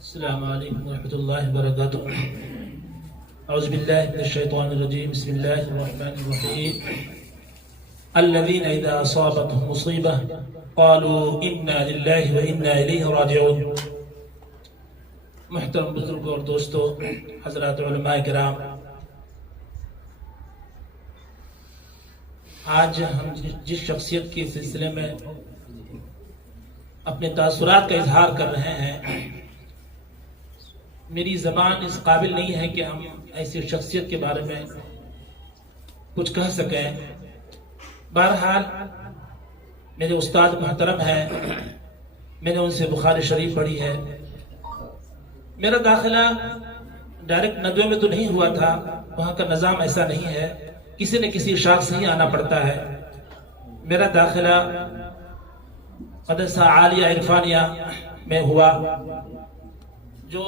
السلام علیکم ورحمۃ اللہ وبرکاتہ۔ اعوذ باللہ من الشیطان الرجیم، بسم اللہ الرحمن الرحیم۔ الذین اذا اصابتهم مصیبہ قالوا انا للہ وانا الیہ راجعون۔ محترم بزرگوں اور دوستو، حضرات علماء کرام، آج ہم جس شخصیت کے سلسلے میں اپنے تاثرات کا اظہار کر رہے ہیں، میری زبان اس قابل نہیں ہے کہ ہم ایسی شخصیت کے بارے میں کچھ کہہ سکیں۔ بہرحال میرے استاد محترم ہیں، میں نے ان سے بخاری شریف پڑھی ہے۔ میرا داخلہ ڈائریکٹ ندوے میں تو نہیں ہوا تھا، وہاں کا نظام ایسا نہیں ہے، کسی نہ کسی شاخ سے ہی آنا پڑتا ہے۔ میرا داخلہ مدرسہ عالیہ عرفانیہ میں ہوا، جو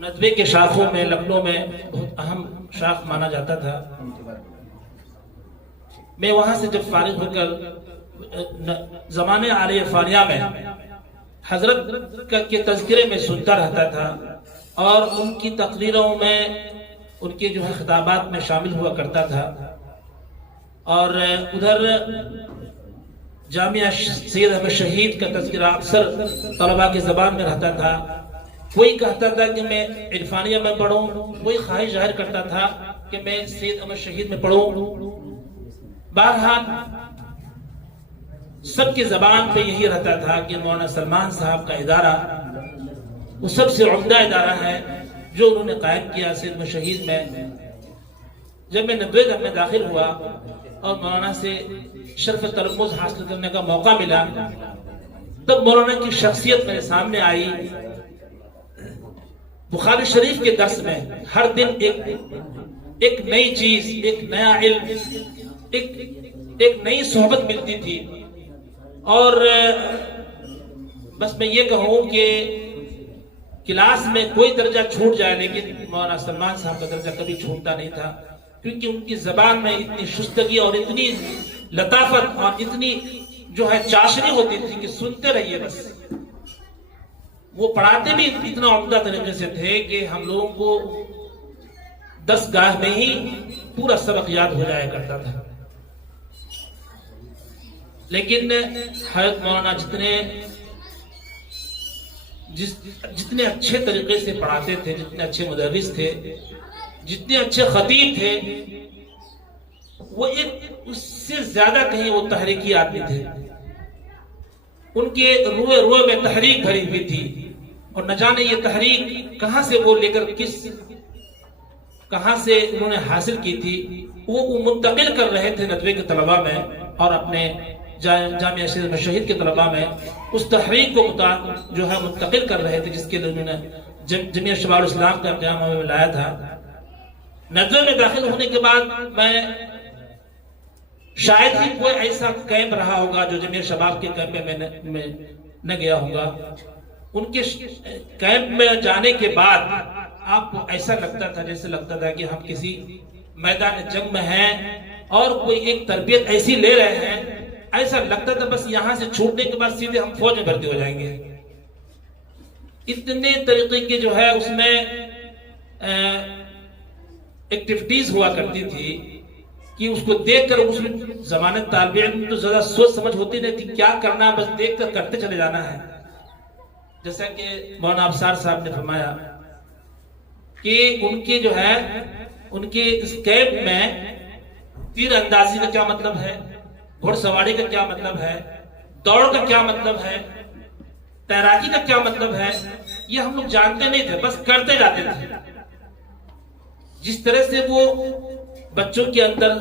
ندوے کے شاخوں میں لکھنؤ میں بہت اہم شاخ مانا جاتا تھا۔ میں وہاں سے جب فارغ ہو کر زمانے عالیہ عرفانیہ میں حضرت کے تذکرے میں سنتا رہتا تھا، اور ان کی تقریروں میں ان کے خطابات میں شامل ہوا کرتا تھا۔ اور ادھر جامعہ سید احمد شہید کا تذکرہ اکثر طلباء کی زبان میں رہتا تھا۔ کوئی کہتا تھا کہ میں عرفانیہ میں پڑھوں، کوئی خواہش ظاہر کرتا تھا کہ میں سید احمد شہید میں پڑھوں۔ بہرحال سب کی زبان پہ یہی رہتا تھا کہ مولانا سلمان صاحب کا ادارہ وہ سب سے عمدہ ادارہ ہے جو انہوں نے قائم کیا سید احمد شہید میں۔ جب میں ندوے گھر میں داخل ہوا اور مولانا سے شرف تلمذ حاصل کرنے کا موقع ملا، تب مولانا کی شخصیت میرے سامنے آئی۔ بخاری شریف کے درس میں ہر دن ایک نئی چیز، ایک نیا علم، ایک نئی صحبت ملتی تھی۔ اور بس میں یہ کہوں کہ کلاس میں کوئی درجہ چھوٹ جائے، لیکن مولانا سلمان صاحب کا درجہ کبھی چھوٹتا نہیں تھا، کیونکہ ان کی زبان میں اتنی شستگی اور اتنی لطافت اور اتنی چاشنی ہوتی تھی کہ سنتے رہیے بس۔ وہ پڑھاتے بھی اتنا عمدہ طریقے سے تھے کہ ہم لوگوں کو 10 گاہ میں ہی پورا سبق یاد ہو جایا کرتا تھا۔ لیکن حضرت مولانا جتنے اچھے طریقے سے پڑھاتے تھے، جتنے اچھے مدرس تھے، جتنے اچھے خطیب تھے، وہ اس سے زیادہ کہیں وہ تحریکی آدمی تھے۔ ان کے روئے روئے میں تحریک بھری ہوئی تھی، اور نہ جانے یہ تحریک کہاں سے وہ لے کر کہاں سے انہوں نے حاصل کی تھی، وہ منتقل کر رہے تھے ندوے کے طلباء میں اور اپنے جامعہ سید احمد شہید کے طلباء میں اس تحریک کو منتقل کر رہے تھے، جس کے لیے انہوں نے جمعیت شباب الاسلام کا قیام میں لایا تھا۔ ندوے میں داخل ہونے کے بعد میں شاید ہی کوئی ایسا کیمپ رہا ہوگا جو جمعیت شباب کے کیمپ میں نہ گیا ہوگا۔ ان کے کیمپ میں جانے کے بعد آپ کو ایسا لگتا تھا جیسے لگتا تھا کہ ہم کسی میدان جنگ میں ہیں اور کوئی ایک تربیت ایسی لے رہے ہیں، ایسا لگتا تھا بس یہاں سے چھوٹنے کے بعد سیدھے ہم فوج میں بھرتی ہو جائیں گے۔ اتنے طریقے کے اس میں ایکٹیویٹیز ہوا کرتی تھی کہ اس کو دیکھ کر اس میں ضمانت طالب علم تو زیادہ سوچ سمجھ ہوتی نہیں تھی، کیا کرنا بس دیکھ کر کرتے چلے جانا ہے۔ جیسا کہ مولانا ابصار صاحب نے فرمایا کہ ان کے اس کیمپ میں تیر اندازی کا کیا مطلب ہے، گھوڑ سواری کا کیا مطلب ہے، دوڑ کا کیا مطلب ہے، تیراکی کا کیا مطلب ہے، یہ ہم لوگ جانتے نہیں تھے، بس کرتے جاتے تھے۔ جس طرح سے وہ بچوں کے اندر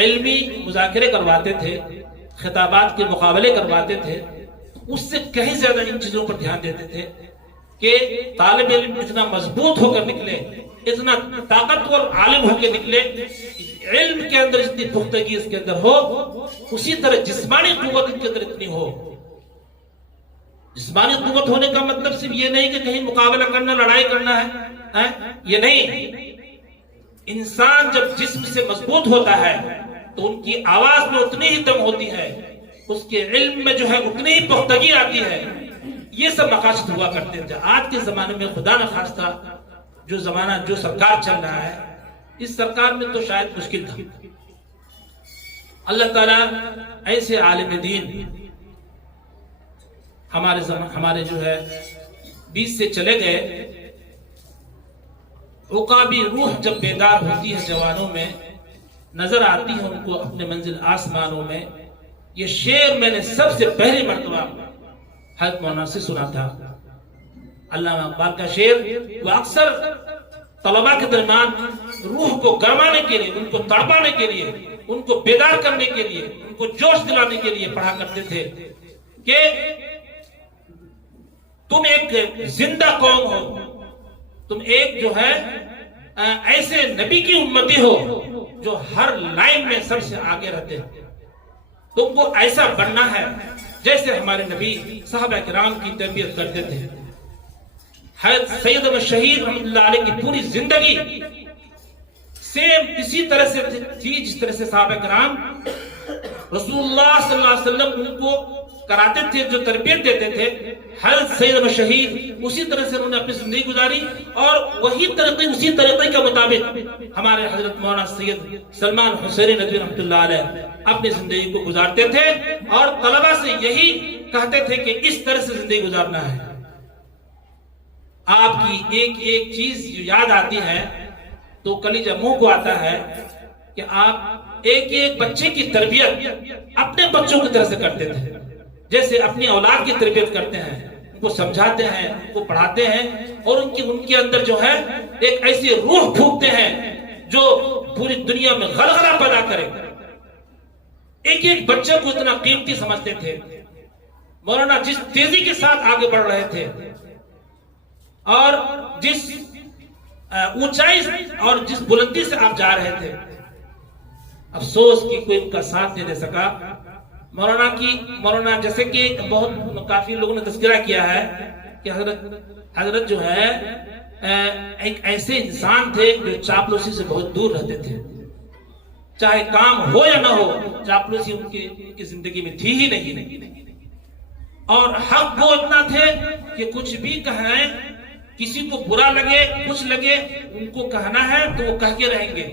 علمی مذاکرے کرواتے تھے، خطابات کے مقابلے کرواتے تھے، اس سے کہیں زیادہ ان چیزوں پر دھیان دیتے تھے کہ طالب علم اتنا مضبوط ہو کر نکلے، اتنا طاقتور عالم ہو کے نکلے، علم کے اندر اتنی پختگی اس کے اندر ہو، اسی طرح جسمانی قوت ان کے اندر اتنی ہو۔ جسمانی قوت ہونے کا مطلب صرف یہ نہیں کہ کہیں مقابلہ کرنا، لڑائی کرنا ہے، یہ نہیں۔ انسان جب جسم سے مضبوط ہوتا ہے تو ان کی آواز میں اتنی ہی دم ہوتی ہے، اس کے علم میں اتنی ہی پختگی آتی ہے، یہ سب مقاصد ہوا کرتے تھے. آج کے زمانے میں خدا نہ خواستہ جو زمانہ جو سرکار چل رہا ہے، اس سرکار میں تو شاید مشکل تھا. اللہ تعالیٰ ایسے عالم دین ہمارے جو ہے بیچ سے چلے گئے. عقابی روح جب بیدار ہوتی ہے جوانوں میں، نظر آتی ہے ان کو اپنے منزل آسمانوں میں. یہ شعر میں نے سب سے پہلی مرتبہ حضرت مولانا سے سنا تھا. علامہ اقبال کا شعر وہ اکثر طلباء کے درمیان روح کو گرمانے کے لیے، ان کو تڑپانے کے لیے، ان کو بیدار کرنے کے لیے، ان کو جوش دلانے کے لیے پڑھا کرتے تھے کہ تم ایک زندہ قوم ہو، تم ایک جو ہے ایسے نبی کی امتی ہو جو ہر لائن میں سب سے آگے رہتے ہیں. تم کو ایسا بننا ہے جیسے ہمارے نبی صحابہ کرام کی تربیت کرتے تھے. حضرت سید احمد شہید رحمۃ اللہ علیہ کی پوری زندگی سیم اسی طرح سے تھی جس طرح سے صحابہ کرام رسول اللہ صلی اللہ علیہ وسلم ان کو کراتے تھے، جو تربیت دیتے تھے. حضرت سید احمد شہید اسی طرح سے انہوں نے اپنی زندگی گزاری، اور وہی طریقے اسی طریقے کے مطابق ہمارے حضرت مولانا سید سلمان حسینی ندوی رحمۃ اللہ علیہ اپنی زندگی کو گزارتے تھے، اور طلباء سے یہی کہتے تھے کہ اس طرح سے زندگی گزارنا ہے. آپ کی ایک ایک چیز جو یاد آتی ہے تو کلیجہ منہ کو آتا ہے کہ آپ ایک ایک بچے کی تربیت اپنے بچوں کی طرح سے کرتے تھے، جیسے اپنی اولاد کی تربیت کرتے ہیں، ان کو سمجھاتے ہیں، ان کو پڑھاتے ہیں، اور ان کے اندر جو ہے ایک ایسی روح پھونکتے ہیں جو پوری دنیا میں غلغلہ پیدا کرے. ایک ایک بچے کو اتنا قیمتی سمجھتے تھے. مولانا جس تیزی کے ساتھ آگے بڑھ رہے تھے اور جس اونچائی اور جس بلندی سے آپ جا رہے تھے، افسوس کہ کوئی ان کا ساتھ نہیں دے سکا. مولانا جیسے کہ بہت کافی لوگوں نے تذکرہ کیا ہے کہ حضرت جو ہے ایک ایسے انسان تھے جو چاپلوسی سے بہت دور رہتے تھے. چاہے کام ہو یا نہ ہو، چاپلوسی ان کی زندگی میں تھی ہی نہیں. اور حق وہ اتنا تھے کہ کچھ بھی کہیں، کسی کو برا لگے کچھ لگے، ان کو کہنا ہے تو وہ کہہ کے رہیں گے.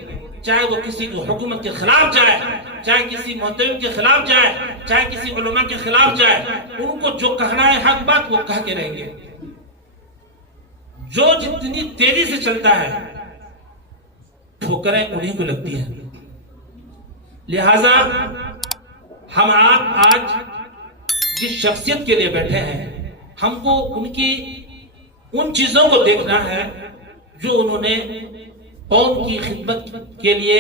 چاہے وہ کسی کو حکومت کے خلاف جائے، چاہے کسی محترم کے خلاف جائے، چاہے کسی علماء کے خلاف جائے، ان کو جو کہنا ہے حق بات وہ کہہ کے رہیں گے. جو جتنی تیزی سے چلتا ہے ٹھوکریں انہیں کو لگتی ہیں. لہذا ہم آج جس شخصیت کے لیے بیٹھے ہیں، ہم کو ان چیزوں کو دیکھنا ہے جو انہوں نے قوم کی خدمت کے لیے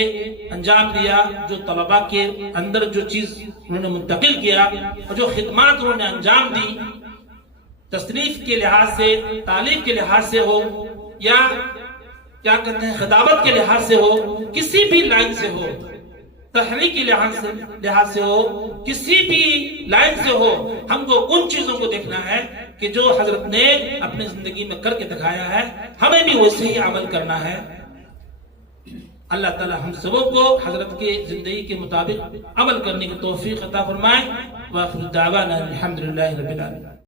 انجام دیا، جو طلباء کے اندر جو چیز انہوں نے منتقل کیا، اور جو خدمات انہوں نے انجام دی، تصنیف کے لحاظ سے، تعلیم کے لحاظ سے ہو، یا کیا کہتے ہیں خطابت کے لحاظ سے ہو، کسی بھی لائن سے ہو، تحریک کے لحاظ سے ہو، کسی بھی لائن سے ہو، ہم کو ان چیزوں کو دیکھنا ہے کہ جو حضرت نے اپنی زندگی میں کر کے دکھایا ہے، ہمیں بھی ویسے ہی عمل کرنا ہے. اللہ تعالی ہم سبوں کو حضرت کے زندگی کے مطابق عمل کرنے کی توفیق عطا فرمائے. وآخر دعوانا الحمدللہ رب العالمین.